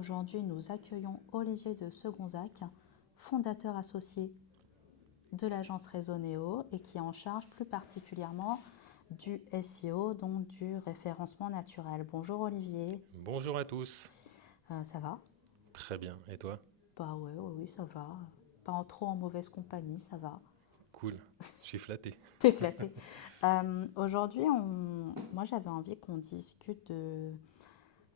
Aujourd'hui, nous accueillons Olivier de Segonzac, fondateur associé de l'agence Réseau et qui est en charge plus particulièrement du SEO, donc du référencement naturel. Bonjour Olivier. Bonjour à tous. Ça va? Très bien. Et toi? Bah ouais, oui, ça va. Pas trop en mauvaise compagnie, ça va. Cool. Je suis flatté. T'es flatté. Aujourd'hui, moi j'avais envie qu'on discute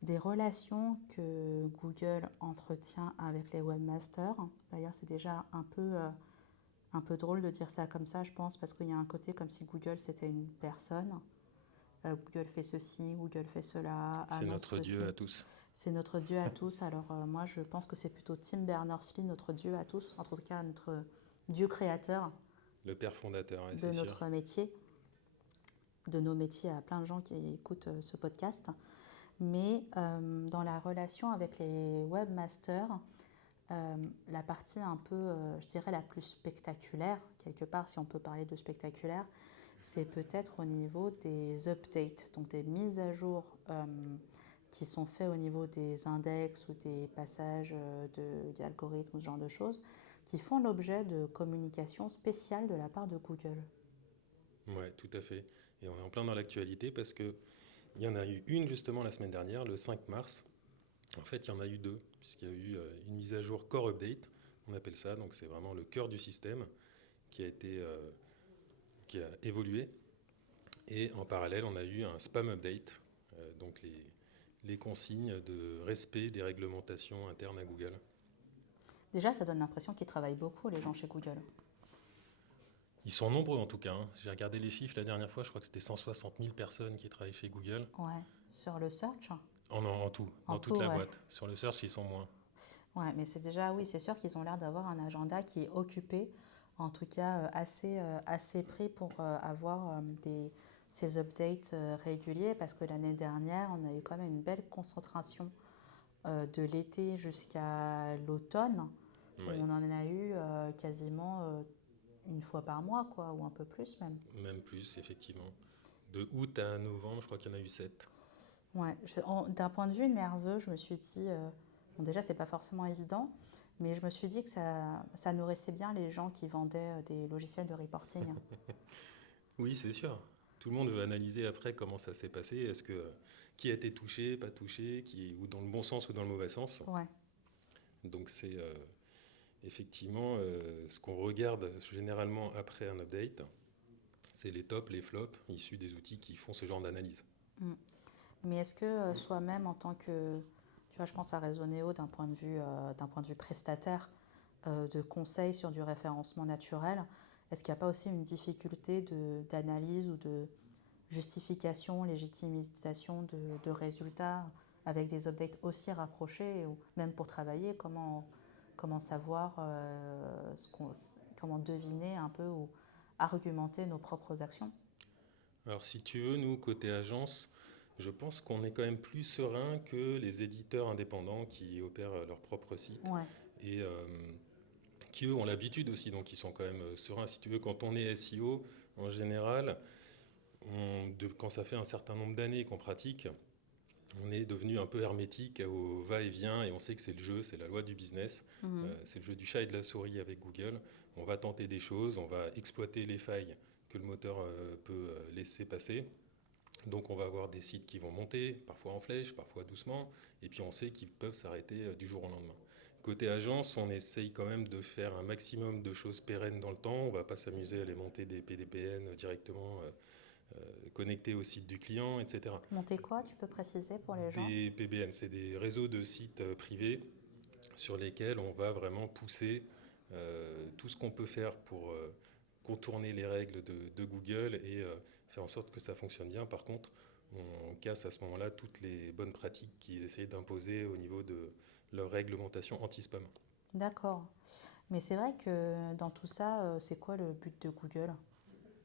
des relations que Google entretient avec les webmasters. D'ailleurs, c'est déjà un peu drôle de dire ça comme ça, je pense, parce qu'il y a un côté comme si Google c'était une personne. Google fait ceci, Google fait cela, C'est annonce notre Dieu ceci. à tous. C'est notre Dieu à tous. Alors moi, je pense que c'est plutôt Tim Berners-Lee, notre Dieu à tous, en tout cas notre Dieu créateur Le père fondateur, ouais, de c'est sûr. notre métier, de nos métiers à plein de gens qui écoutent ce podcast. Mais dans la relation avec les webmasters, la partie un peu, je dirais, la plus spectaculaire, quelque part, si on peut parler de spectaculaire, c'est peut-être au niveau des updates, donc des mises à jour qui sont faites au niveau des index ou des passages d'algorithmes, ce genre de choses, qui font l'objet de communications spéciales de la part de Google. Ouais, tout à fait. Et on est en plein dans l'actualité parce que il y en a eu une justement la semaine dernière, le 5 mars. En fait, il y en a eu deux, puisqu'il y a eu une mise à jour Core Update, on appelle ça. Donc c'est vraiment le cœur du système qui a été, qui a évolué. Et en parallèle, on a eu un Spam Update, donc les consignes de respect des réglementations internes à Google. Déjà, ça donne l'impression qu'ils travaillent beaucoup, les gens chez Google. Ils sont nombreux en tout cas, hein. J'ai regardé les chiffres la dernière fois, je crois que c'était 160 000 personnes qui travaillent chez Google. Ouais, sur le search, En tout, en dans toute tout, la ouais. boîte. Sur le search, ils sont moins. Ouais, mais c'est déjà, oui, c'est sûr qu'ils ont l'air d'avoir un agenda qui est occupé, en tout cas assez pris pour avoir ces updates réguliers, parce que l'année dernière, on a eu quand même une belle concentration de l'été jusqu'à l'automne, où Ouais, on en a eu quasiment une fois par mois, quoi, ou un peu plus même. même plus, effectivement. De août à novembre, je crois qu'il y en a eu 7. Ouais, d'un point de vue nerveux, je me suis dit, bon déjà c'est pas forcément évident, mais je me suis dit que ça nourrissait bien les gens qui vendaient des logiciels de reporting. Oui, c'est sûr. Tout le monde veut analyser après comment ça s'est passé. Est-ce que qui a été touché, pas touché, ou dans le bon sens ou dans le mauvais sens. Ouais, Donc c'est effectivement ce qu'on regarde généralement après un update. C'est les tops, les flops, issus des outils qui font ce genre d'analyse. mais est-ce que soi-même en tant que, tu vois, je pense à Resoneo d'un point de vue prestataire de conseils sur du référencement naturel, est-ce qu'il n'y a pas aussi une difficulté d'analyse ou de justification, légitimisation de résultats avec des updates aussi rapprochés, ou même pour travailler, comment savoir, comment deviner un peu ou argumenter nos propres actions? Alors si tu veux, nous, côté agence, je pense qu'on est quand même plus serein que les éditeurs indépendants qui opèrent leur propre site Ouais, et qui, eux, ont l'habitude aussi, donc ils sont quand même sereins. Si tu veux, quand on est SEO, en général, quand ça fait un certain nombre d'années qu'on pratique, on est devenu un peu hermétique au va-et-vient et on sait que c'est le jeu, c'est la loi du business, c'est le jeu du chat et de la souris avec Google. On va tenter des choses, on va exploiter les failles que le moteur peut laisser passer. Donc on va avoir des sites qui vont monter, parfois en flèche, parfois doucement, et puis on sait qu'ils peuvent s'arrêter du jour au lendemain. Côté agence, on essaye quand même de faire un maximum de choses pérennes dans le temps. On ne va pas s'amuser à aller monter des PDPN directement connectés au site du client, etc. monter quoi, tu peux préciser pour les gens? Des PBN, c'est des réseaux de sites privés sur lesquels on va vraiment pousser tout ce qu'on peut faire pour contourner les règles de Google et faire en sorte que ça fonctionne bien. Par contre, on casse à ce moment-là toutes les bonnes pratiques qu'ils essayent d'imposer au niveau de leur réglementation anti-spam. D'accord. Mais c'est vrai que dans tout ça, c'est quoi le but de Google,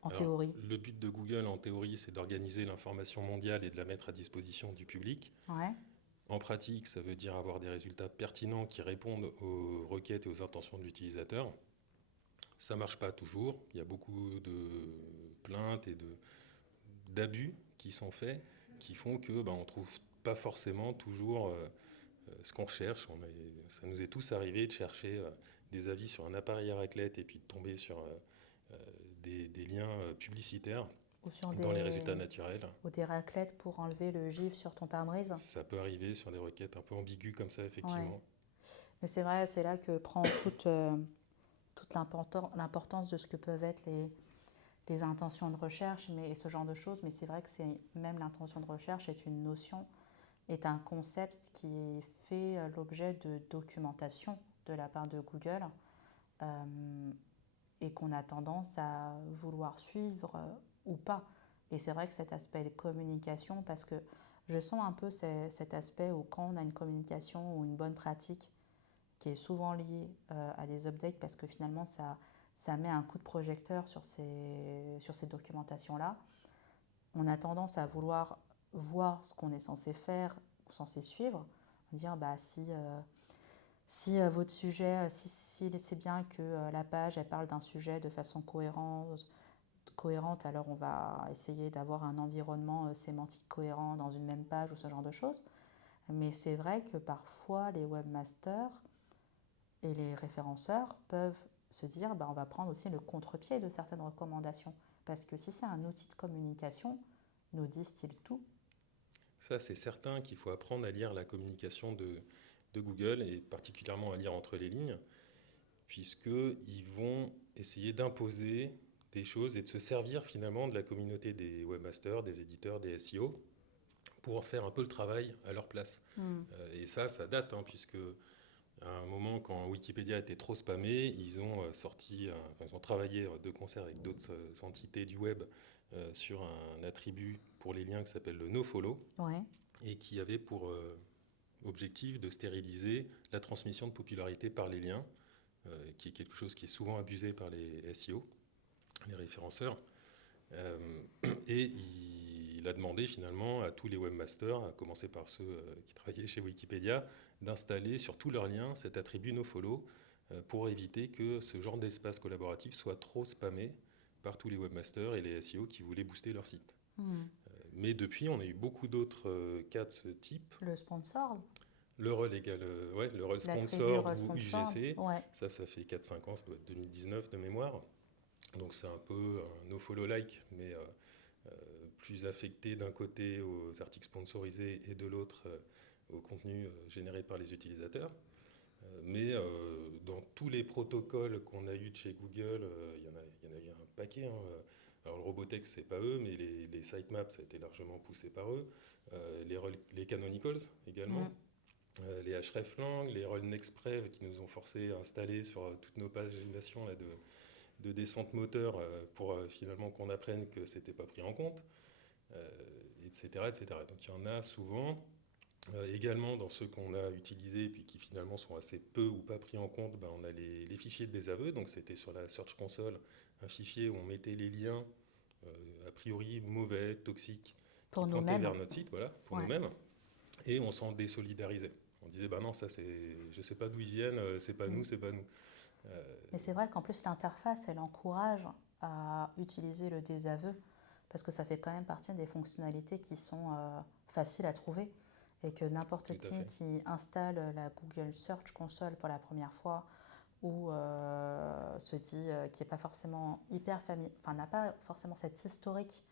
en Alors, théorie? le but de Google, en théorie, c'est d'organiser l'information mondiale et de la mettre à disposition du public. Ouais. En pratique, ça veut dire avoir des résultats pertinents qui répondent aux requêtes et aux intentions de l'utilisateur. Ça ne marche pas toujours. Il y a beaucoup de plaintes et d'abus qui sont faits qui font que on ne trouve pas forcément toujours ce qu'on recherche. Ça nous est tous arrivé de chercher des avis sur un appareil à raclette et puis de tomber sur des liens publicitaires Ou sur dans les résultats naturels. ou des raclettes pour enlever le givre sur ton pare-brise. Ça peut arriver sur des requêtes un peu ambiguës comme ça, Ouais. effectivement. Mais c'est vrai, c'est là que prend toute l'importance de ce que peuvent être les intentions de recherche et ce genre de choses. Mais c'est vrai que même l'intention de recherche est une notion, est un concept qui fait l'objet de documentation de la part de Google et qu'on a tendance à vouloir suivre ou pas. Et c'est vrai que cet aspect de communication, parce que je sens un peu cet aspect où quand on a une communication ou une bonne pratique qui est souvent liée à des updates, parce que finalement ça met un coup de projecteur sur ces documentations-là, on a tendance à vouloir voir ce qu'on est censé faire ou censé suivre, dire bah si votre sujet, si c'est bien que la page elle parle d'un sujet de façon cohérente, alors on va essayer d'avoir un environnement sémantique cohérent dans une même page ou ce genre de choses. Mais c'est vrai que parfois les webmasters et les référenceurs peuvent se dire bah, on va prendre aussi le contre-pied de certaines recommandations. Parce que si c'est un outil de communication, nous disent-ils tout? Ça, c'est certain qu'il faut apprendre à lire la communication de Google et particulièrement à lire entre les lignes, puisqu'ils vont essayer d'imposer des choses et de se servir finalement de la communauté des webmasters, des éditeurs, des SEO, pour faire un peu le travail à leur place. Et ça date, hein, puisque à un moment, quand Wikipédia était trop spammé, ils ont ils ont travaillé de concert avec d'autres entités du web sur un attribut pour les liens qui s'appelle le nofollow Ouais. et qui avait pour objectif de stériliser la transmission de popularité par les liens, qui est quelque chose qui est souvent abusé par les SEO, les référenceurs. Et il a demandé finalement à tous les webmasters, à commencer par ceux qui travaillaient chez Wikipédia, d'installer sur tous leurs liens cet attribut nofollow pour éviter que ce genre d'espace collaboratif soit trop spammé par tous les webmasters et les SEO qui voulaient booster leur site. Mais depuis, on a eu beaucoup d'autres cas de ce type. Le sponsor. Le rôle égal, le rôle sponsor ou UGC, ouais. ça fait 4-5 ans, ça doit être 2019 de mémoire. Donc c'est un peu un nofollow-like, mais plus affecté d'un côté aux articles sponsorisés et de l'autre au contenu généré par les utilisateurs. Mais dans tous les protocoles qu'on a eu de chez Google, il y en a eu un paquet. Hein. Alors le Robotext, c'est pas eux, mais les sitemaps, ça a été largement poussé par eux. Les canonicals également. Les hreflang, les rôles Nextprev qui nous ont forcé à installer sur toutes nos paginations là, de descente moteur pour finalement qu'on apprenne que c'était pas pris en compte, etc., etc. Donc il y en a souvent. Également dans ceux qu'on a utilisés puis qui finalement sont assez peu ou pas pris en compte, on a les fichiers de désaveu. Donc c'était sur la Search Console un fichier où on mettait les liens a priori mauvais, toxiques, Pour qui pointaient nous-mêmes. vers notre site, voilà, pour nous-mêmes. Et on s'en désolidarisait. On disait bah non, ça c'est, je sais pas d'où ils viennent, c'est pas nous, c'est pas nous. Mais c'est vrai qu'en plus l'interface, elle encourage à utiliser le désaveu parce que ça fait quand même partie des fonctionnalités qui sont faciles à trouver et que n'importe qui installe la Google Search Console pour la première fois ou se dit qui n'est pas forcément hyper familier, enfin n'a pas forcément cet historique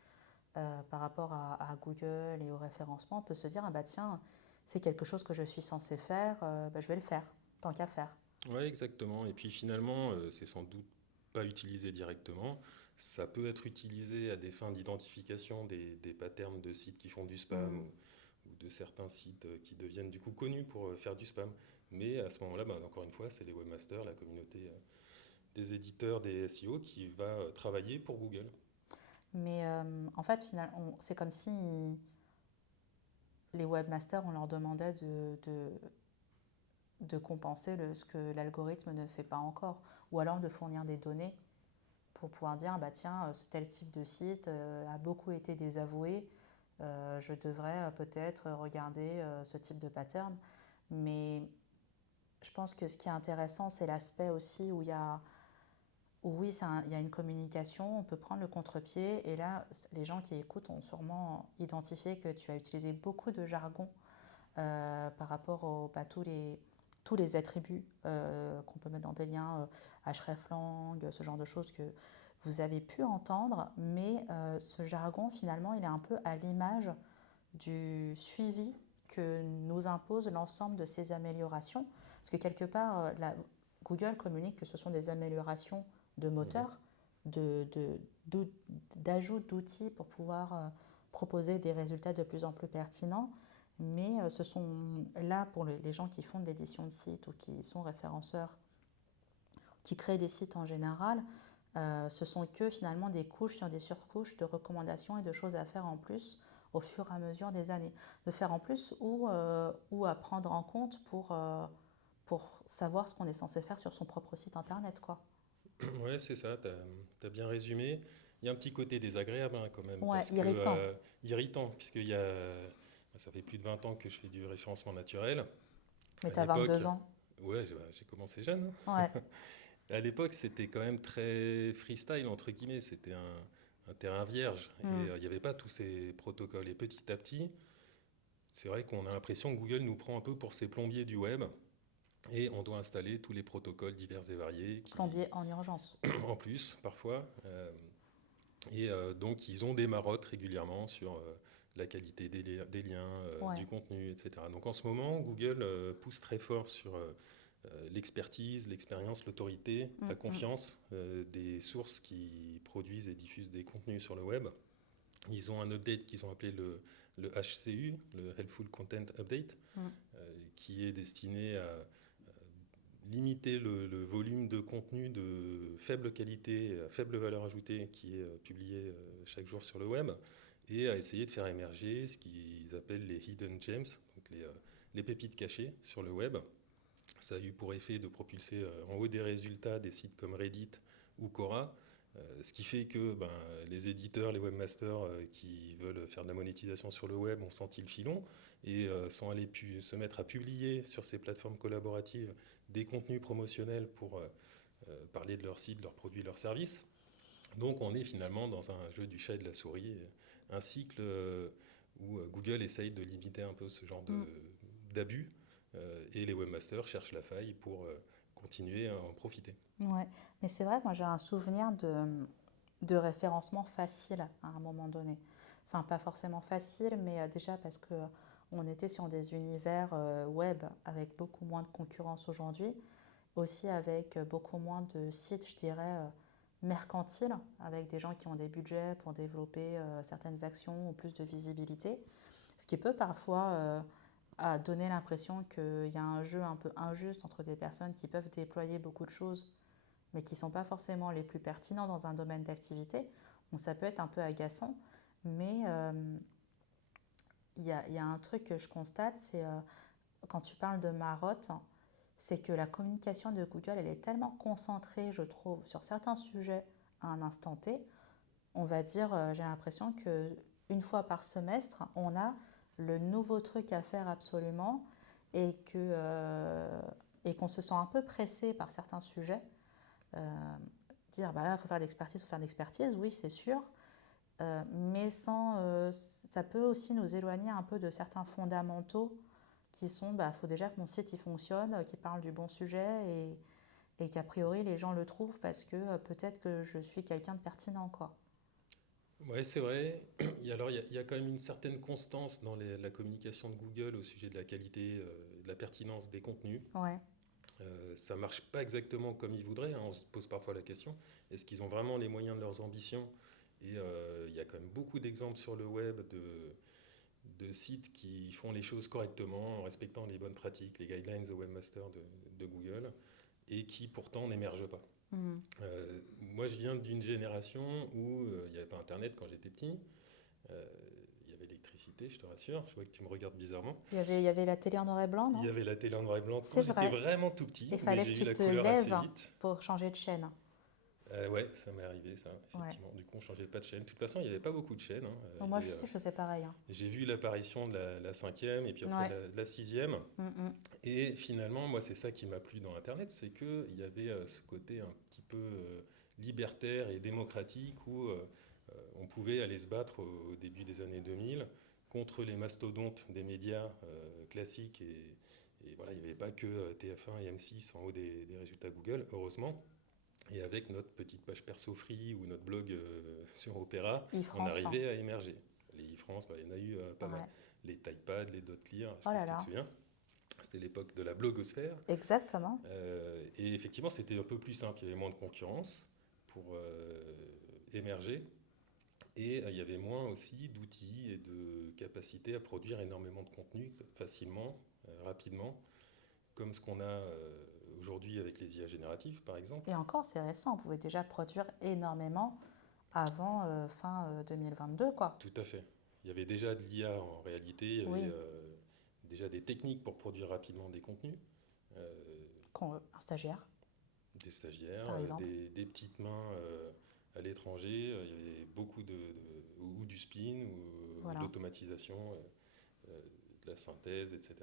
par rapport à Google et au référencement, peut se dire ah bah tiens, c'est quelque chose que je suis censé faire, je vais le faire, tant qu'à faire. Oui, exactement. Et puis finalement, c'est sans doute pas utilisé directement. Ça peut être utilisé à des fins d'identification des patterns de sites qui font du spam ou de certains sites qui deviennent du coup connus pour faire du spam. Mais à ce moment-là, encore une fois, c'est les webmasters, la communauté des éditeurs, des SEO qui va travailler pour Google. Mais en fait, finalement, c'est comme si les webmasters, on leur demandait de compenser ce que l'algorithme ne fait pas encore, ou alors de fournir des données pour pouvoir dire, bah tiens, ce tel type de site a beaucoup été désavoué, je devrais peut-être regarder ce type de pattern. Mais je pense que ce qui est intéressant, c'est l'aspect aussi où il y a il y a une communication, on peut prendre le contre-pied, et là, les gens qui écoutent ont sûrement identifié que tu as utilisé beaucoup de jargon par rapport tous les attributs qu'on peut mettre dans des liens, hreflang, ce genre de choses que vous avez pu entendre, mais ce jargon, finalement, il est un peu à l'image du suivi que nous impose l'ensemble de ces améliorations. Parce que quelque part, Google communique que ce sont des améliorations de moteur, d'ajout d'outils pour pouvoir proposer des résultats de plus en plus pertinents. Mais ce sont là, pour les gens qui font de l'édition de sites ou qui sont référenceurs, qui créent des sites en général, ce sont que finalement des couches sur des surcouches de recommandations et de choses à faire en plus au fur et à mesure des années. De faire en plus ou à prendre en compte pour savoir ce qu'on est censé faire sur son propre site internet, quoi. Ouais, c'est ça, tu as bien résumé. Il y a un petit côté désagréable hein, quand même, Ouais, parce que irritant. irritant, ça fait plus de 20 ans que je fais du référencement naturel. Mais À t'as l'époque, 2 ans. ouais, j'ai commencé jeune. Ouais. À l'époque, c'était quand même très freestyle, entre guillemets, c'était un terrain vierge. Et Mm. il n'y avait pas tous ces protocoles. Et petit à petit, c'est vrai qu'on a l'impression que Google nous prend un peu pour ses plombiers du web. Et on doit installer tous les protocoles divers et variés Plombier en urgence. en plus, parfois. Donc, ils ont des marottes régulièrement sur la qualité des liens, Ouais. du contenu, etc. Donc, en ce moment, Google pousse très fort sur l'expertise, l'expérience, l'autorité, Mm, la mm. confiance des sources qui produisent et diffusent des contenus sur le web. Ils ont un update qu'ils ont appelé le HCU, le Helpful Content Update, Mm. qui est destiné à limiter le volume de contenu de faible qualité, à faible valeur ajoutée qui est publié chaque jour sur le web et à essayer de faire émerger ce qu'ils appellent les hidden gems, donc les pépites cachées sur le web. Ça a eu pour effet de propulser en haut des résultats des sites comme Reddit ou Quora, ce qui fait que les éditeurs, les webmasters qui veulent faire de la monétisation sur le web ont senti le filon et sont allés se mettre à publier sur ces plateformes collaboratives des contenus promotionnels pour parler de leur site, de leurs produits, de leurs services. Donc on est finalement dans un jeu du chat et de la souris, un cycle où Google essaye de limiter un peu ce genre Mm. d'abus et les webmasters cherchent la faille pour continuer à en profiter. Ouais. Mais c'est vrai que moi j'ai un souvenir de référencement facile à un moment donné. Enfin, pas forcément facile, mais déjà parce que on était sur des univers web avec beaucoup moins de concurrence aujourd'hui, aussi avec beaucoup moins de sites, je dirais, mercantiles, avec des gens qui ont des budgets pour développer certaines actions ou plus de visibilité, ce qui peut parfois donner l'impression qu'il y a un jeu un peu injuste entre des personnes qui peuvent déployer beaucoup de choses mais qui ne sont pas forcément les plus pertinents dans un domaine d'activité. Donc ça peut être un peu agaçant, mais y a un truc que je constate, c'est quand tu parles de marotte, c'est que la communication de Google, elle est tellement concentrée, je trouve, sur certains sujets à un instant T. On va dire, j'ai l'impression que une fois par semestre, on a le nouveau truc à faire absolument et et qu'on se sent un peu pressé par certains sujets. Dire bah là il faut faire de l'expertise, oui c'est sûr, mais ça peut aussi nous éloigner un peu de certains fondamentaux qui sont bah faut déjà que mon site il fonctionne, qu'il parle du bon sujet et qu'a priori les gens le trouvent parce que peut-être que je suis quelqu'un de pertinent quoi. Ouais, c'est vrai. Il y a quand même une certaine constance dans la communication de Google au sujet de la qualité, de la pertinence des contenus. Ouais. Ça ne marche pas exactement comme ils voudraient, hein. On se pose parfois la question, est-ce qu'ils ont vraiment les moyens de leurs ambitions? Et il y a quand même beaucoup d'exemples sur le web de sites qui font les choses correctement en respectant les bonnes pratiques, les guidelines de webmaster de Google, et qui pourtant n'émergent pas. Mhm. Moi, je viens d'une génération où il n'y avait pas Internet quand j'étais petit. Euh, il y avait l'électricité, je te rassure. Je vois que tu me regardes bizarrement. Il y avait la télé en noir et blanc, Il y non? avait la télé en noir et blanc quand C'est j'étais vrai. vraiment tout petit, Il mais fallait que j'ai eu tu la te couleur assez lèves vite. pour changer de chaîne. Ouais, ça m'est arrivé, ça, Ouais. effectivement. Du coup, on changeait pas de chaîne. De toute façon, il n'y avait pas beaucoup de chaînes, hein. Bon, moi je sais, je faisais pareil, hein. J'ai vu l'apparition de la cinquième et puis après Ouais. la sixième. Mm, Et finalement, moi, c'est ça qui m'a plu dans Internet, c'est qu'il y avait ce côté un petit peu libertaire et démocratique où on pouvait aller se battre au début des années 2000 contre les mastodontes des médias classique et voilà, il n'y avait pas que TF1 et M6 en haut des résultats Google, heureusement. Et avec notre petite page perso free ou notre blog sur Opéra, on e-France. arrivait à émerger. Les e-France, il y en a eu pas mal. Ouais. Les Typepad, les Dotclear, je Oh ne sais pas là si tu te là. souviens. C'était l'époque de la blogosphère. Exactement. Et effectivement, c'était un peu plus simple. Il y avait moins de concurrence pour émerger. Et il y avait moins aussi d'outils et de capacité à produire énormément de contenu facilement, rapidement, comme ce qu'on a aujourd'hui avec les IA génératives, par exemple. Et encore, c'est récent. On pouvait déjà produire énormément avant fin 2022, quoi. Tout à fait. Il y avait déjà de l'IA en réalité, il y avait Oui, déjà des techniques pour produire rapidement des contenus, euh, un stagiaire, des stagiaires, par exemple. des petites mains à l'étranger, il y avait beaucoup ou du spin, ou de Voilà. l'automatisation, de la synthèse, etc.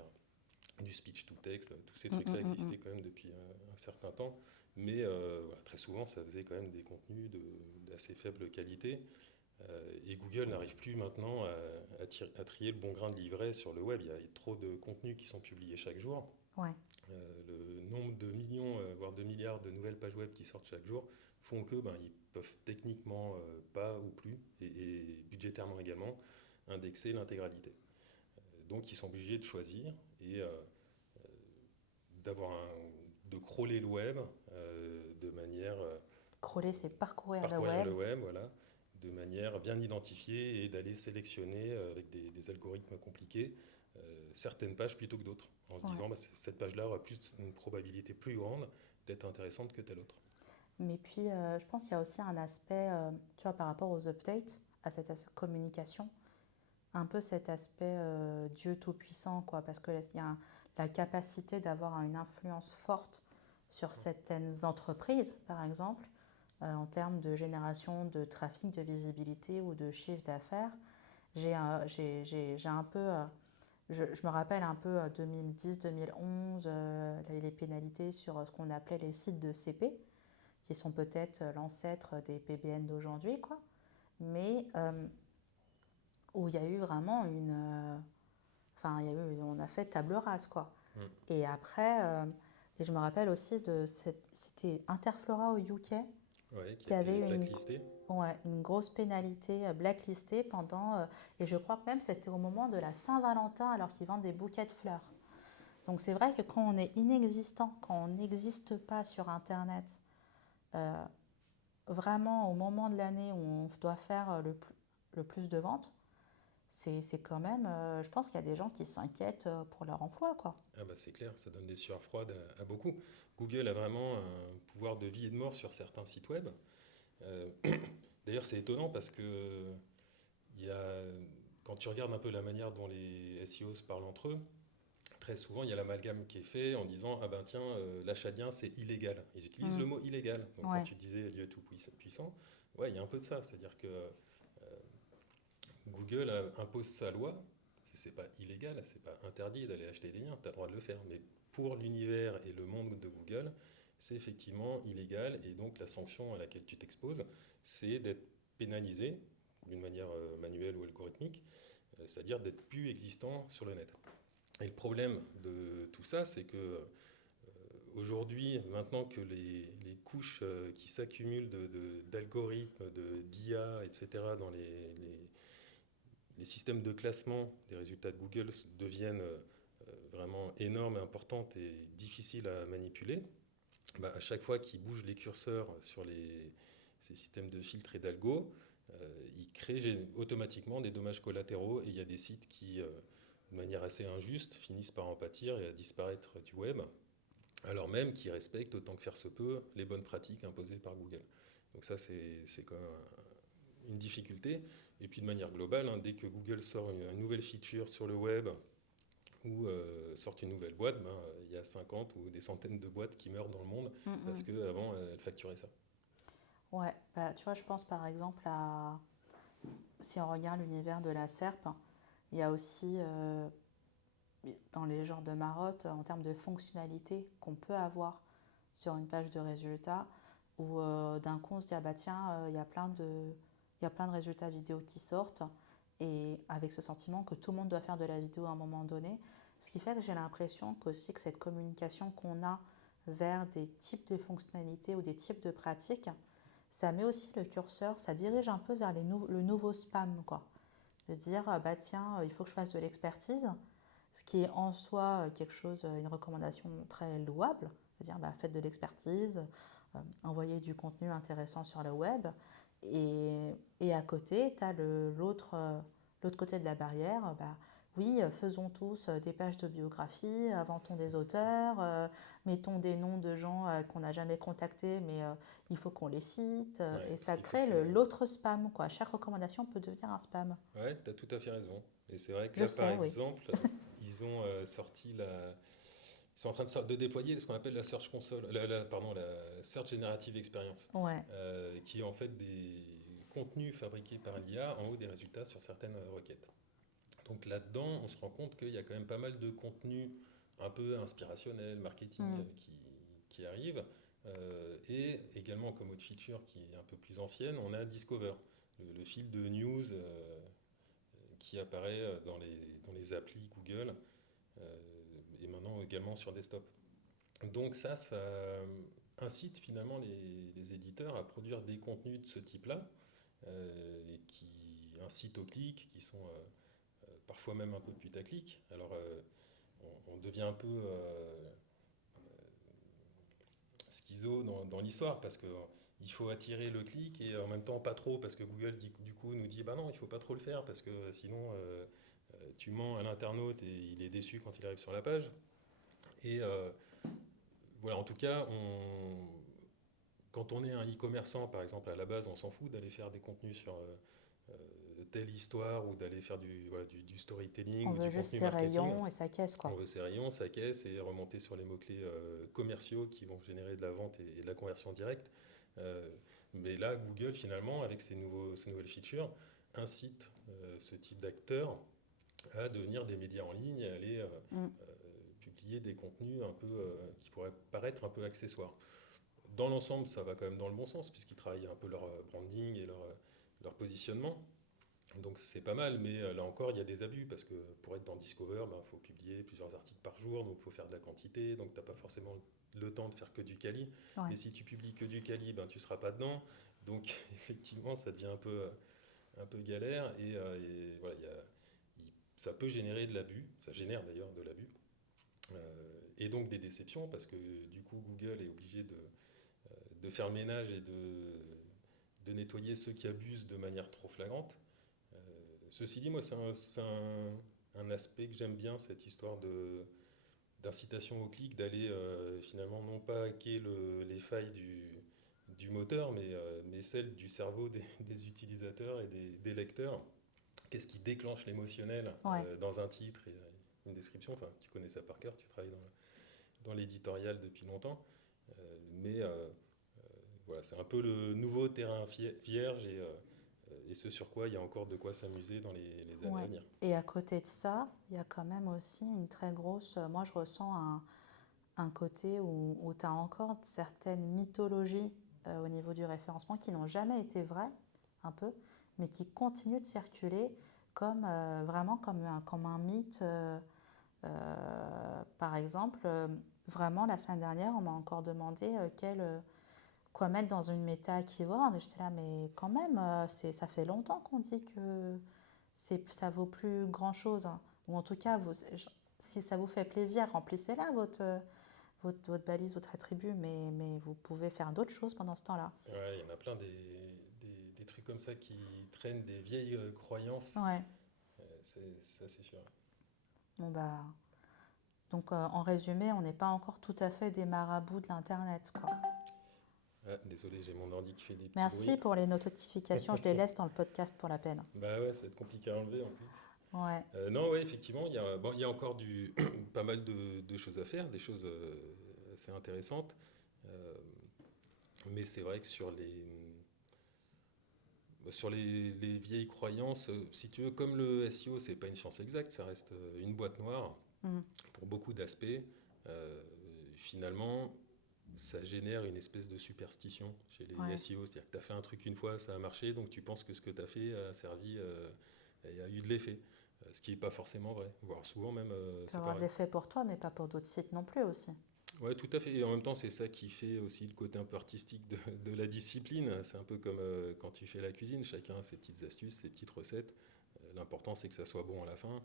Du speech to text, tous ces Mm, mm, trucs-là mm, mm. existaient quand même depuis un certain temps, mais voilà, très souvent ça faisait quand même des contenus d'assez faible qualité. Et Google n'arrive plus maintenant à trier le bon grain de livret sur le web. Il y a trop de contenus qui sont publiés chaque jour. Ouais. Le nombre de millions, voire de milliards de nouvelles pages web qui sortent chaque jour font que ils peuvent techniquement pas ou plus, et budgétairement également, indexer l'intégralité. Donc ils sont obligés de choisir et de crawler le web de manière Crawler, c'est parcourir le parcourir web. le web, voilà, de manière bien identifiée et d'aller sélectionner avec des algorithmes compliqués certaines pages plutôt que d'autres, en se Ouais. disant cette page-là aura une probabilité plus grande d'être intéressante que telle autre. Mais puis, je pense qu'il y a aussi un aspect, tu vois, par rapport aux updates, à cette communication, un peu cet aspect Dieu tout-puissant, quoi, parce que il y a la capacité d'avoir une influence forte sur certaines entreprises, par exemple, en termes de génération de trafic, de visibilité ou de chiffre d'affaires. J'ai un peu, je me rappelle un peu 2010-2011, les pénalités sur ce qu'on appelait les sites de CP, qui sont peut-être l'ancêtre des PBN d'aujourd'hui, quoi. Mais où il y a eu vraiment enfin, on a fait table rase, quoi. Mm. Et après, et je me rappelle aussi c'était Interflora au UK Ouais, qui qui a avait été eu blacklisté. ouais, une grosse pénalité blacklistée pendant, et je crois que même c'était au moment de la Saint-Valentin alors qu'ils vendent des bouquets de fleurs. Donc c'est vrai que quand on est inexistant, quand on n'existe pas sur Internet, euh, vraiment au moment de l'année où on doit faire le plus de ventes, c'est quand même, je pense qu'il y a des gens qui s'inquiètent pour leur emploi, quoi. Ah c'est clair, ça donne des sueurs froides à beaucoup. Google a vraiment un pouvoir de vie et de mort sur certains sites web. Euh, D'ailleurs, c'est étonnant parce que il y a, quand tu regardes un peu la manière dont les SEO se parlent entre eux, très souvent il y a l'amalgame qui est fait en disant ah ben tiens, l'achat de liens c'est illégal. Ils utilisent le Mm. mot illégal. Donc quand Ouais, tu disais Dieu tout puissant, ouais, il y a un peu de ça. C'est-à-dire que Google impose sa loi. C'est pas illégal, c'est pas interdit d'aller acheter des liens, tu as le droit de le faire. Mais pour l'univers et le monde de Google, c'est effectivement illégal. Et donc la sanction à laquelle tu t'exposes, c'est d'être pénalisé d'une manière manuelle ou algorithmique, c'est-à-dire d'être plus existant sur le net. Et le problème de tout ça, c'est que aujourd'hui, maintenant que les couches qui s'accumulent d'algorithmes, d'IA, etc., dans les systèmes de classement des résultats de Google deviennent vraiment énormes et importantes et difficiles à manipuler, à chaque fois qu'ils bougent les curseurs sur ces systèmes de filtres et d'algo, ils créent automatiquement des dommages collatéraux et il y a des sites qui, de manière assez injuste, finissent par en pâtir et à disparaître du web, alors même qu'ils respectent autant que faire se peut les bonnes pratiques imposées par Google. Donc ça, c'est quand même une difficulté. Et puis de manière globale, dès que Google sort une nouvelle feature sur le web ou sort une nouvelle boîte, il y a 50 ou des centaines de boîtes qui meurent dans le monde mm, parce mm. qu'avant, elles facturaient ça. Ouais, bah, tu vois, je pense par exemple à, si on regarde l'univers de la SERP, il y a aussi dans les genres de marottes, en termes de fonctionnalités qu'on peut avoir sur une page de résultats, où d'un coup on se dit, ah bah tiens, il y a plein de résultats vidéo qui sortent, et avec ce sentiment que tout le monde doit faire de la vidéo à un moment donné, Ce qui fait que j'ai l'impression qu'aussi que cette communication qu'on a vers des types de fonctionnalités ou des types de pratiques, ça met aussi le curseur, ça dirige un peu vers le nouveau spam, quoi. De dire, bah tiens, il faut que je fasse de l'expertise, ce qui est en soi quelque chose, une recommandation très louable, de dire, bah faites de l'expertise, envoyez du contenu intéressant sur le web, et à côté, tu as l'autre côté de la barrière, bah, oui, faisons tous des pages de biographie, inventons des auteurs, mettons des noms de gens qu'on n'a jamais contactés, mais il faut qu'on les cite. Ouais, Et ce ça qu'il faut, crée l'autre spam, quoi. Chaque recommandation peut devenir un spam. Ouais, tu as tout à fait raison. Et c'est vrai que Je là, par sais, oui. exemple, ils ont sorti ils sont en train de déployer ce qu'on appelle la Search Console, pardon, la Search Generative Experience, Ouais. qui est en fait des contenus fabriqués par l'IA en haut des résultats sur certaines requêtes. Donc là-dedans, on se rend compte qu'il y a quand même pas mal de contenus un peu inspirationnels, marketing, Mm. qui arrivent. Et également, comme autre feature qui est un peu plus ancienne, on a Discover, le fil de news qui apparaît dans les applis Google et maintenant également sur desktop. Donc ça incite finalement les éditeurs à produire des contenus de ce type-là et qui incitent au clic, qui sont parfois même un peu putaclic. Alors on devient un peu schizo dans l'histoire parce que il faut attirer le clic et en même temps pas trop parce que Google du coup nous dit bah non il faut pas trop le faire parce que sinon tu mens à l'internaute et il est déçu quand il arrive sur la page et voilà en tout cas quand on est un e-commerçant par exemple à la base on s'en fout d'aller faire des contenus sur telle histoire ou d'aller faire du storytelling On ou veut du juste contenu ses marketing. rayons et sa caisse, On quoi. veut ses rayons, sa caisse et remonter sur les mots-clés commerciaux qui vont générer de la vente et de la conversion directe. Euh, mais là, Google, finalement, avec ces nouvelles features, incite ce type d'acteurs à devenir des médias en ligne et à aller Mm. publier des contenus un peu, qui pourraient paraître un peu accessoires. Dans l'ensemble, ça va quand même dans le bon sens, puisqu'ils travaillent un peu leur branding et leur positionnement. Donc c'est pas mal, mais là encore, il y a des abus, parce que pour être dans Discover, il faut publier plusieurs articles par jour, donc il faut faire de la quantité, donc tu n'as pas forcément le temps de faire que du quali. Ouais. Et si tu publies que du quali, tu ne seras pas dedans. Donc effectivement, ça devient un peu galère, et voilà, ça peut générer de l'abus, ça génère d'ailleurs de l'abus, et donc des déceptions, parce que du coup, Google est obligé de faire le ménage et de nettoyer ceux qui abusent de manière trop flagrante. Ceci dit, moi, un aspect que j'aime bien, cette histoire d'incitation au clic, d'aller finalement non pas hacker les failles du moteur, mais celles du cerveau des utilisateurs et des lecteurs. Qu'est-ce qui déclenche l'émotionnel Ouais. dans un titre et une description? Enfin, tu connais ça par cœur, tu travailles dans l'éditorial depuis longtemps. Mais voilà, c'est un peu le nouveau terrain vierge et ce sur quoi il y a encore de quoi s'amuser dans les années à Ouais. venir. Et à côté de ça, il y a quand même aussi une très grosse. Moi, je ressens un côté où tu as encore certaines mythologies au niveau du référencement qui n'ont jamais été vraies, un peu, mais qui continuent de circuler comme vraiment comme un mythe. Par exemple, vraiment, la semaine dernière, on m'a encore demandé quoi mettre dans une méta keyword. Et j'étais là, mais quand même, ça fait longtemps qu'on dit que ça vaut plus grand-chose, hein. Ou en tout cas, si ça vous fait plaisir, remplissez-la, votre balise, votre attribut, mais vous pouvez faire d'autres choses pendant ce temps-là. Ouais, il y en a plein des trucs comme ça qui traînent des vieilles croyances. Ouais, Ça, c'est sûr. bon bah. Donc en résumé, on n'est pas encore tout à fait des marabouts de l'Internet, quoi. Ah, désolé, j'ai mon ordi qui fait des petits Merci bruits. pour les notifications, je les laisse dans le podcast pour la peine. Bah ouais, ça va être compliqué à enlever en plus. Ouais, Non, ouais, effectivement, il y a encore pas mal de choses à faire, des choses assez intéressantes. Euh, mais c'est vrai que sur les vieilles croyances, si tu veux, comme le SEO, c'est pas une science exacte, ça reste une boîte noire mm, pour beaucoup d'aspects. Euh, Finalement, ça génère une espèce de superstition chez les ouais, SEO. C'est-à-dire que tu as fait un truc une fois, ça a marché, donc tu penses que ce que tu as fait a servi et a eu de l'effet. Ce qui n'est pas forcément vrai, voire souvent même Tu c'est peux avoir de pareil. l'effet pour toi, mais pas pour d'autres sites non plus aussi. Ouais, tout à fait. Et en même temps, c'est ça qui fait aussi le côté un peu artistique de la discipline. C'est un peu comme quand tu fais la cuisine, chacun a ses petites astuces, ses petites recettes. L'important, c'est que ça soit bon à la fin.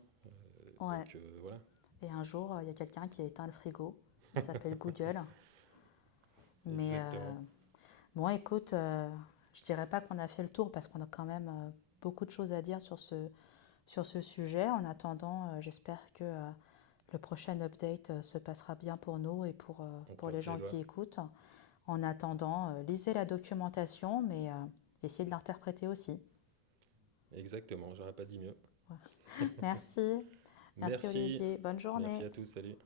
Ouais. Donc voilà. Et un jour, il y a quelqu'un qui a éteint le frigo. Il s'appelle Google. Mais Exactement. bon, écoute, je dirais pas qu'on a fait le tour parce qu'on a quand même beaucoup de choses à dire sur ce sujet. En attendant, j'espère que le prochain update se passera bien pour nous et On pour les croise les gens doigts. qui écoutent. En attendant, lisez la documentation, mais essayez de l'interpréter aussi. Exactement, j'aurais pas dit mieux. Merci. Merci Merci. Olivier. Bonne Merci journée. à tous. Salut.